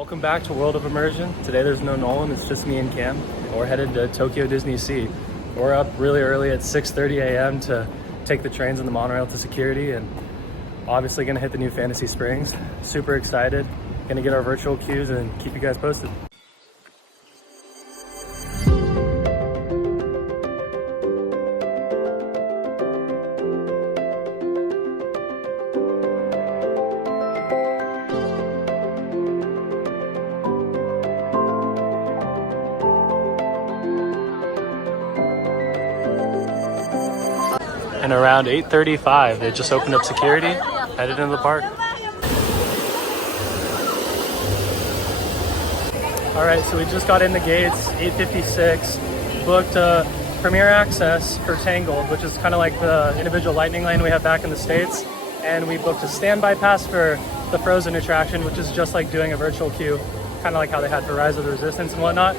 Welcome back to World of Immersion. Today there's no Nolan, it's just me and Cam. And we're headed to Tokyo DisneySea. We're up really early at 6:30 a.m. to take the trains and the monorail to security, and obviously gonna hit the new Fantasy Springs. Super excited. Gonna get our virtual queues and keep you guys posted. And around 8:35, they just opened up security, headed into the park. All right, so we just got in the gates, 8:56, booked Premier Access for Tangled, which is kind of like the individual lightning lane we have back in the States. And we booked a standby pass for the Frozen attraction, which is just like doing a virtual queue, kind of like how they had for Rise of the Resistance and whatnot.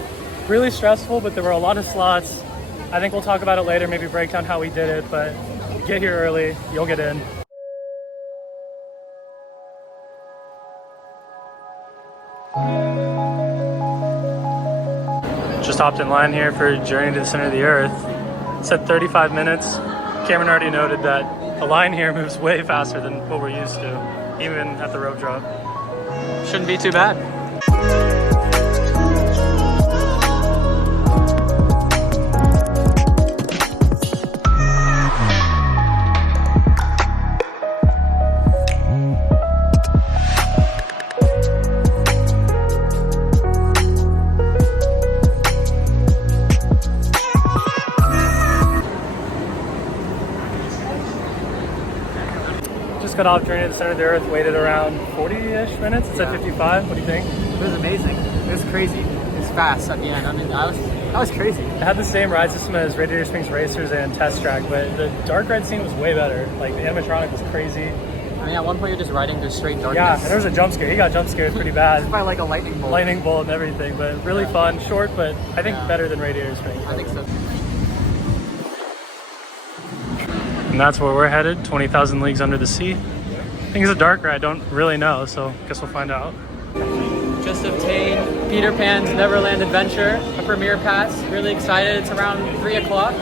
Really stressful, but there were a lot of slots. I think we'll talk about it later, maybe break down how we did it, but get here early, you'll get in. Just hopped in line here for Journey to the Center of the Earth. It said 35 minutes. Cameron already noted that the line here moves way faster than what we're used to, even at the rope drop. Shouldn't be too bad. Just got off Journey to the Center of the Earth, waited around 40-ish minutes. It said 55. What do you think? It was amazing. It was crazy. It was fast at the end. I mean, that was crazy. It had the same ride system as Radiator Springs Racers and Test Track, but the dark ride scene was way better. Like, the animatronic was crazy. I mean, at one point you're just riding through straight darkness. Yeah, and there was a jump scare. He got jump scared pretty bad. By like a lightning bolt. Lightning bolt and everything, but really fun. Short, but I think better than Radiator Springs. I think so. And that's where we're headed, 20,000 Leagues Under the Sea. I think it's a dark ride, don't really know, so guess we'll find out. Just obtained Peter Pan's Neverland Adventure, a premiere pass. Really excited. It's around 3 o'clock.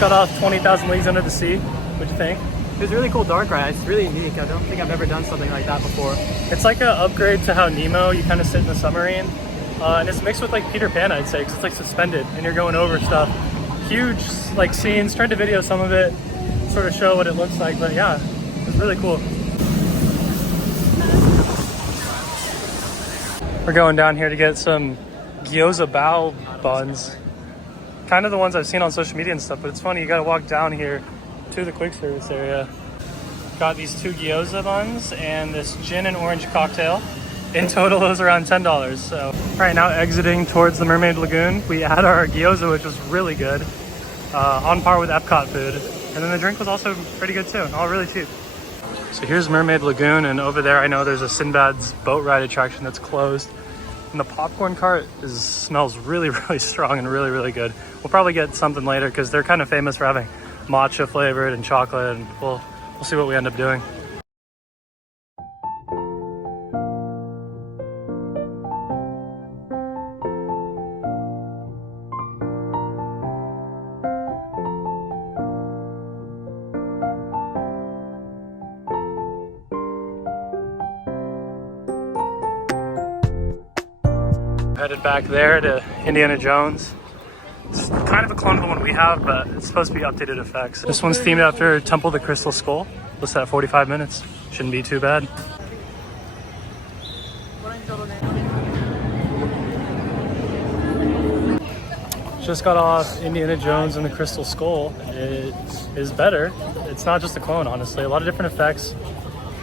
Got off 20,000 Leagues Under the Sea. What'd you think? It was a really cool dark ride. It's really unique. I don't think I've ever done something like that before. It's like an upgrade to how Nemo, you kind of sit in the submarine. And it's mixed with like Peter Pan, I'd say, because it's like suspended and you're going over stuff. Huge like scenes. Tried to video some of it, sort of show what it looks like, but yeah, it was really cool. We're going down here to get some gyoza bao buns. Kind of the ones I've seen on social media and stuff, but it's funny, you gotta walk down here to the quick service area. Got these 2 gyoza buns and this gin and orange cocktail. In total, it was around $10. So, right now exiting towards the Mermaid Lagoon. We had our gyoza, which was really good, on par with Epcot food. And then the drink was also pretty good too, all really cheap. So here's Mermaid Lagoon, and over there I know there's a Sinbad's boat ride attraction that's closed. And the popcorn cart smells really, really strong and really, really good. We'll probably get something later because they're kind of famous for having matcha flavored and chocolate, and we'll see what we end up doing. Headed back there to Indiana Jones. It's kind of a clone of the one we have, but it's supposed to be updated effects. This one's themed after Temple of the Crystal Skull. Listed at 45 minutes. Shouldn't be too bad. Just got off Indiana Jones and the Crystal Skull. It is better. It's not just a clone, honestly. A lot of different effects,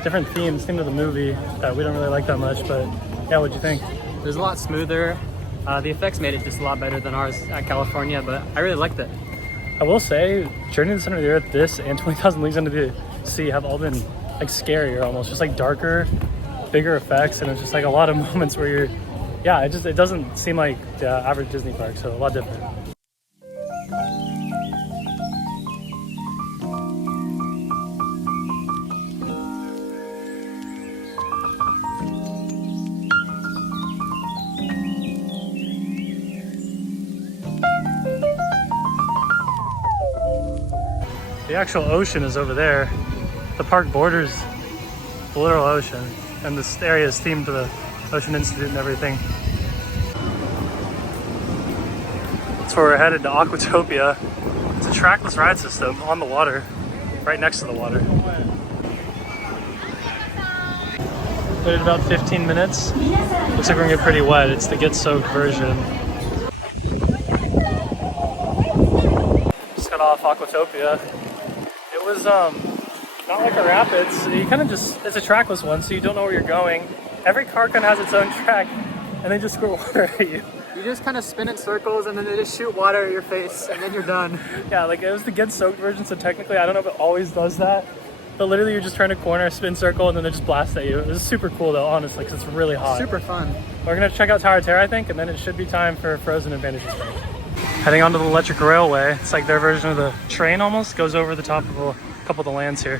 different themes, theme of the movie that we don't really like that much, but yeah, what'd you think? It was a lot smoother. The effects made it just a lot better than ours at California, but I really liked it. I will say, Journey to the Center of the Earth, this and 20,000 Leagues Under the Sea have all been like scarier almost, just like darker, bigger effects, and it's just like a lot of moments where you're, yeah, it doesn't seem like the average Disney park, so a lot different. The actual ocean is over there. The park borders the literal ocean, and this area is themed to the Ocean Institute and everything. That's where we're headed, to Aquatopia. It's a trackless ride system on the water, right next to the water. Waited about 15 minutes. Looks like we're gonna get pretty wet. It's the get soaked version. Just got off Aquatopia. It was not like a rapids. You kind of just, it's a trackless one, so you don't know where you're going. Every car kind of has its own track, and they just squirt water at you. You just kind of spin in circles, and then they just shoot water at your face, and then you're done. Yeah, like it was the get soaked version, so technically I don't know if it always does that. But literally you're just turning a corner, spin circle, and then they just blast at you. It was super cool though, honestly, because it's really hot. Super fun. We're gonna check out Tower Terror, I think, and then it should be time for Frozen and Fantasy Springs. Heading onto the electric railway. It's like their version of the train almost, goes over the top of a couple of the lands here.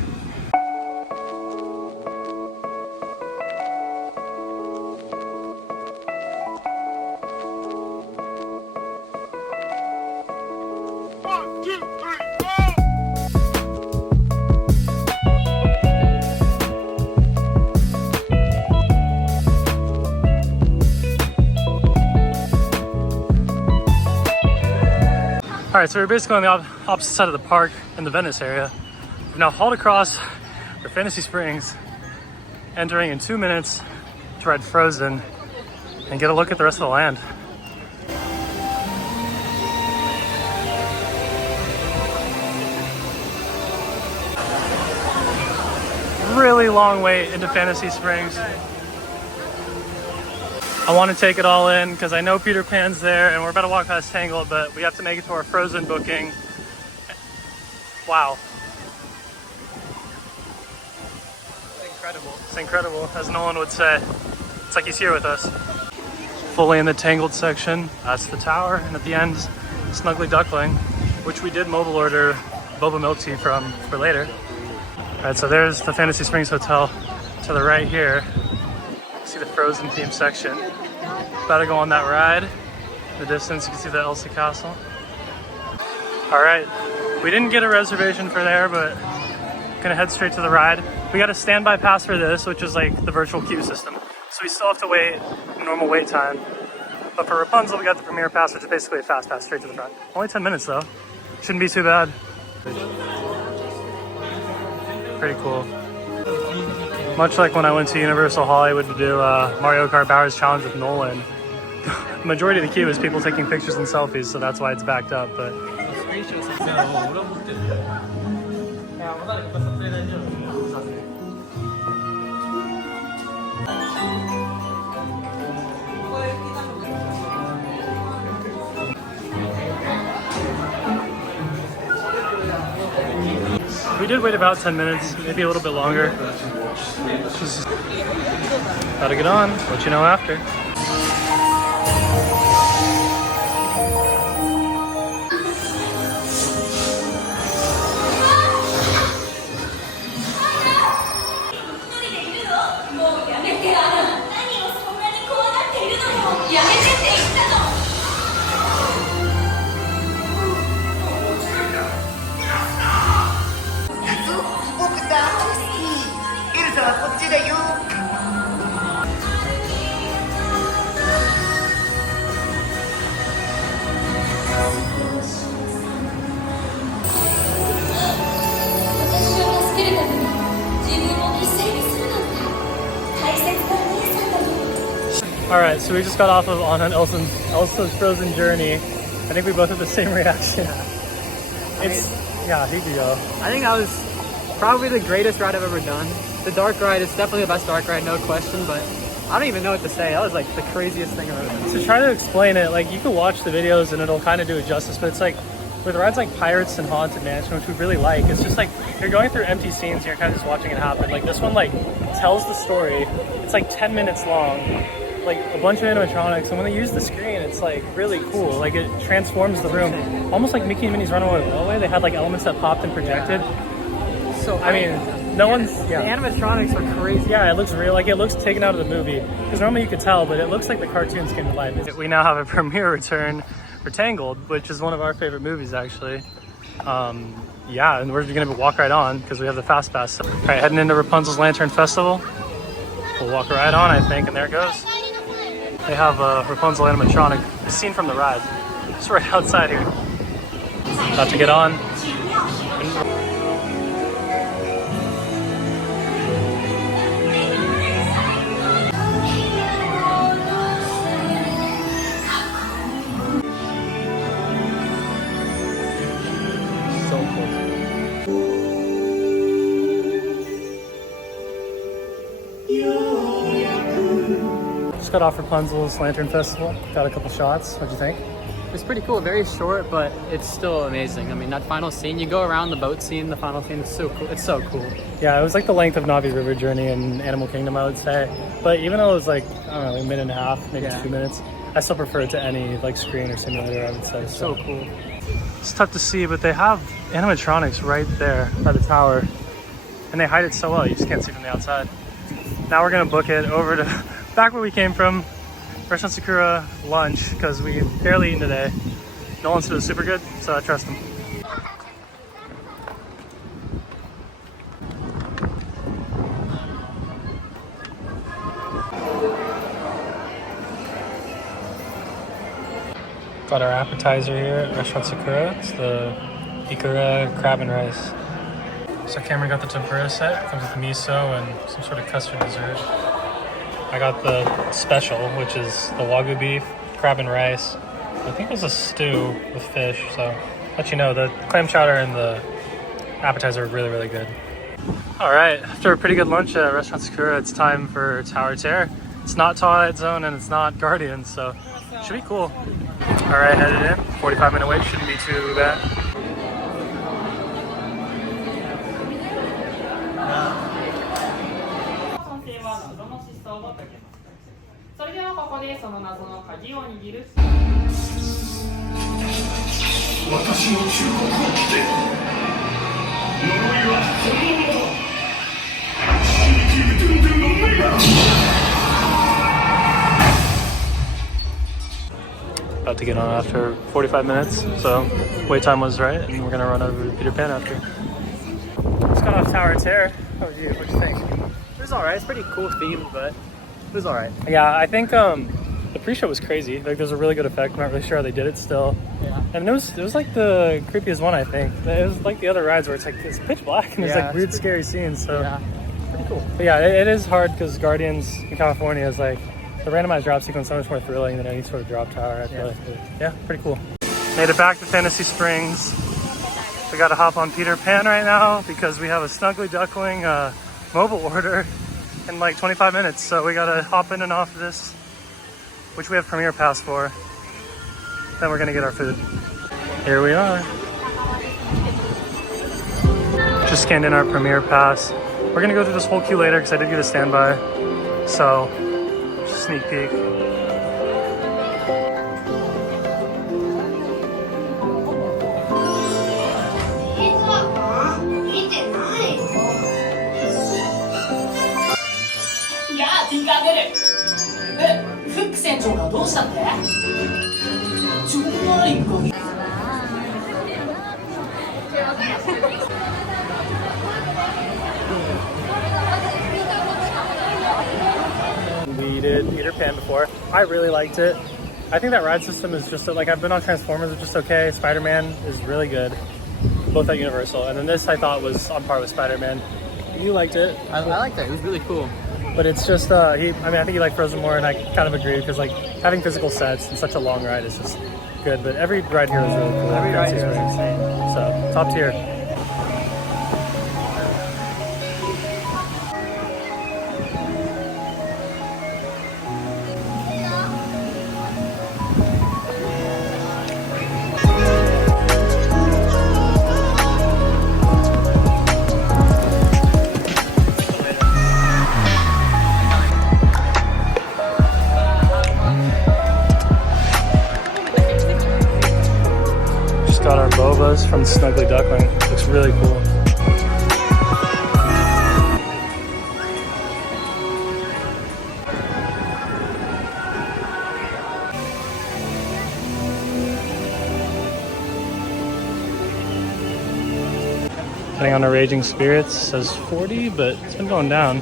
All right, so we're basically on the opposite side of the park in the Venice area. We've now hauled across for Fantasy Springs, entering in 2 minutes to ride Frozen and get a look at the rest of the land. Really long wait into Fantasy Springs. I want to take it all in because I know Peter Pan's there and we're about to walk past Tangled, but we have to make it to our Frozen booking. Wow. It's incredible. It's incredible, as Nolan would say. It's like he's here with us. Fully in the Tangled section. That's the tower, and at the end, Snuggly Duckling, which we did mobile order boba milk tea from for later. All right, so there's the Fantasy Springs Hotel to the right here. See the Frozen theme section. About to go on that ride. In the distance, you can see the Elsa Castle. All right, we didn't get a reservation for there, but gonna head straight to the ride. We got a standby pass for this, which is like the virtual queue system. So we still have to wait normal wait time. But for Rapunzel, we got the Premier Pass, which is basically a fast pass straight to the front. Only 10 minutes though. Shouldn't be too bad. Pretty cool. Much like when I went to Universal Hollywood to do Mario Kart Bowser's Challenge with Nolan. The majority of the queue is people taking pictures and selfies, so that's why it's backed up. But we did wait about 10 minutes, maybe a little bit longer. Just gotta get on, let you know after. All right, so we just got off of on an Elsa's Frozen journey. I think we both had the same reaction. Yeah, here you go. I think that was probably the greatest ride I've ever done. The dark ride is definitely the best dark ride, no question, but I don't even know what to say. That was like the craziest thing I've ever done. To try to explain it, like you can watch the videos and it'll kind of do it justice, but it's like with rides like Pirates and Haunted Mansion, which we really like, it's just like you're going through empty scenes and you're kind of just watching it happen. Like this one like tells the story. It's like 10 minutes long, like a bunch of animatronics, and when they use the screen, it's like really cool. Like it transforms the room, almost like Mickey and Minnie's Runaway Railway. They had like elements that popped and projected. So I mean, no one's The animatronics are crazy. Yeah, it looks real. Like it looks taken out of the movie. Because normally you could tell, but it looks like the cartoons came to life. We now have a premiere return for Tangled, which is one of our favorite movies, actually. Yeah, and we're gonna walk right on because we have the fast pass. All right, heading into Rapunzel's Lantern Festival. We'll walk right on, I think, and there it goes. They have a Rapunzel animatronic scene from the ride. It's right outside here. About to get on. Just got off Rapunzel's Lantern Festival. Got a couple shots. What'd you think? It's pretty cool. Very short, but it's still amazing. I mean, that final scene, you go around the boat scene, the final scene is so cool. It's so cool. Yeah, it was like the length of Navi River Journey in Animal Kingdom, I would say. But even though it was like, I don't know, like a minute and a half, maybe 2 minutes, I still prefer it to any like screen or simulator, I would say. So cool. It's tough to see, but they have animatronics right there by the tower. And they hide it so well, you just can't see from the outside. Now we're gonna book it over to back where we came from, Restaurant Sakura lunch, because we barely eaten today. Nolan said it was super good, so I trust him. Got our appetizer here at Restaurant Sakura. It's the ikura crab and rice. So Cameron got the tempura set. It comes with miso and some sort of custard dessert. I got the special, which is the wagyu beef, crab and rice. I think it was a stew with fish, so let you know, the clam chowder and the appetizer are really, really good. All right, after a pretty good lunch at Restaurant Sakura, it's time for Tower Terror. It's not Twilight Zone and it's not Guardians, so it should be cool. All right, headed in. 45-minute wait, shouldn't be too bad. About to get on after 45 minutes, so wait time was right, and we're gonna run over to Peter Pan after. Just got off Tower Terror. How was you? What'd you think? It was alright. It's pretty cool theme, but it was alright. Yeah, I think the pre-show was crazy. Like, there's a really good effect. I'm not really sure how they did it still. Yeah. And it was like the creepiest one, I think. It was like the other rides where it's like it's pitch black and there's like weird, scary scenes. So yeah, pretty cool. But yeah, it is hard because Guardians in California is like the randomized drop sequence is so much more thrilling than any sort of drop tower. I feel like. Yeah, pretty cool. Made it back to Fantasy Springs. We got to hop on Peter Pan right now because we have a Snuggly Duckling mobile order in like 25 minutes. So we got to hop in and off of this, which we have Premier Pass for. Then we're gonna get our food. Here we are. Just scanned in our Premier Pass. We're gonna go through this whole queue later because I did get a standby. So, just sneak peek. We did Peter Pan before. I really liked it. I think that ride system is just like, I've been on Transformers, it's just okay. Spider-Man is really good, both at Universal. And then this I thought was on par with Spider-Man. You liked it. I liked it. It was really cool. But it's just, I think you like Frozen more, and I kind of agree because like having physical sets and such a long ride is just good. But every ride here is really cool. Every ride here is insane. So top tier. Depending on the Raging Spirits, it says 40, but it's been going down.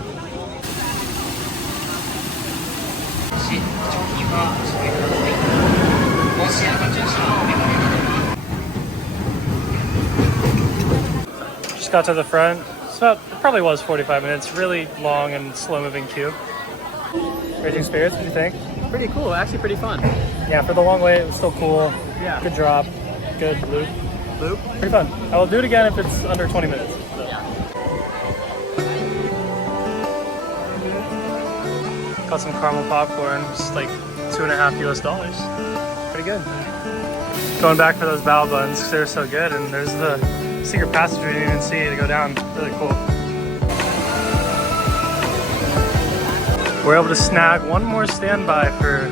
Just got to the front. It probably was 45 minutes. Really long and slow-moving queue. Raging Spirits, what do you think? Pretty cool, actually pretty fun. Yeah, for the long wait, it was still cool. Yeah. Good drop, good loop. Loop? Pretty fun. I will do it again if it's under 20 minutes. So. Yeah. Got some caramel popcorn, just like $2.50 US. Pretty good. Going back for those bao buns because they were so good, and there's the secret passage we didn't even see to go down. Really cool. We're able to snag one more standby for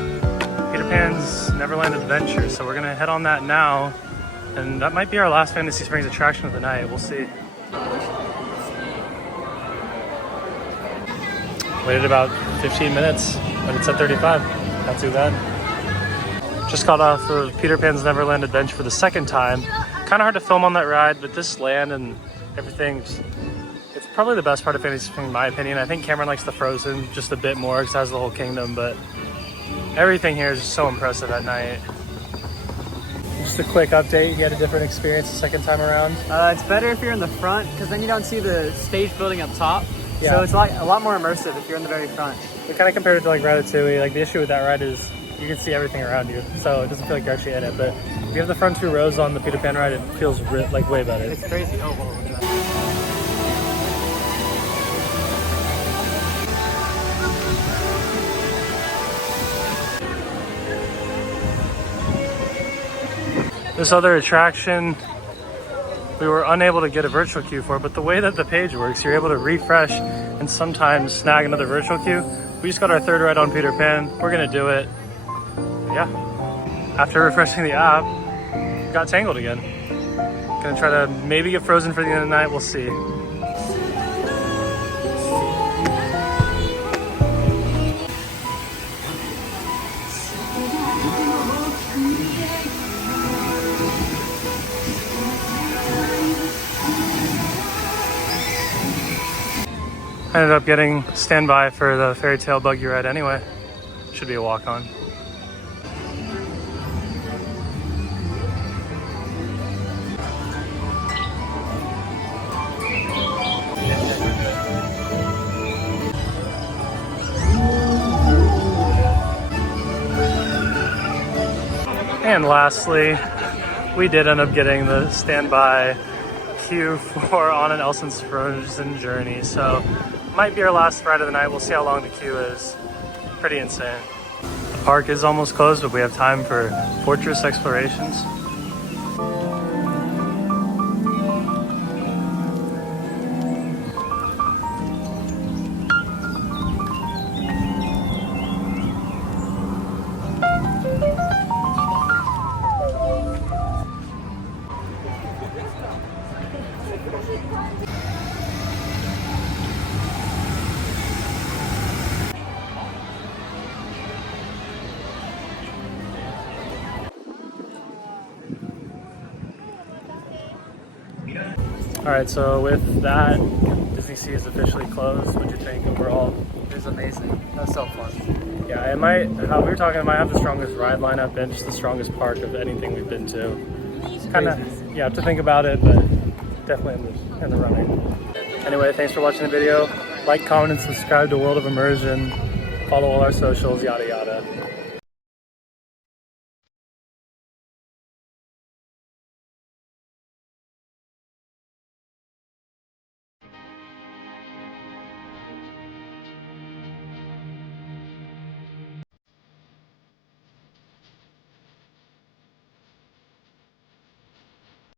Peter Pan's Neverland Adventure, so we're gonna head on that now, and that might be our last Fantasy Springs attraction of the night. We'll see. Waited about 15 minutes, but it's at 35. Not too bad. Just got off of Peter Pan's Neverland Adventure for the second time. Kind of hard to film on that ride, but this land and everything, it's probably the best part of Fantasy Springs in my opinion. I think Cameron likes the Frozen just a bit more because it has the whole kingdom, but everything here is just so impressive at night. Just a quick update, you had a different experience the second time around? It's better if you're in the front because then you don't see the stage building up top. Yeah. So it's like a lot more immersive if you're in the very front. We kind of compared it to like Ratatouille. Like the issue with that ride is you can see everything around you, so it doesn't feel like you're actually in it. But if you have the front two rows on the Peter Pan ride, it feels like way better. It's crazy. Oh, whoa. This other attraction, we were unable to get a virtual queue for, but the way that the page works, you're able to refresh and sometimes snag another virtual queue. We just got our third ride on Peter Pan. We're gonna do it. Yeah. After refreshing the app, got Tangled again. Gonna try to maybe get Frozen for the end of the night, we'll see. I ended up getting standby for the Fairy Tale buggy ride anyway. Should be a walk-on. And lastly, we did end up getting the standby queue for On an Elson's Frozen Journey, so might be our last ride of the night. We'll see how long the queue is. Pretty insane. The park is almost closed, but we have time for fortress explorations. All right, so with that, DisneySea is officially closed. What'd you think overall? It was amazing. That was so fun. Yeah, it might, how we were talking, it might have the strongest ride lineup and just the strongest park of anything we've been to. Kind of, yeah, have to think about it, but definitely in the running. Anyway, thanks for watching the video. Like, comment, and subscribe to World of Immersion. Follow all our socials, yada yada.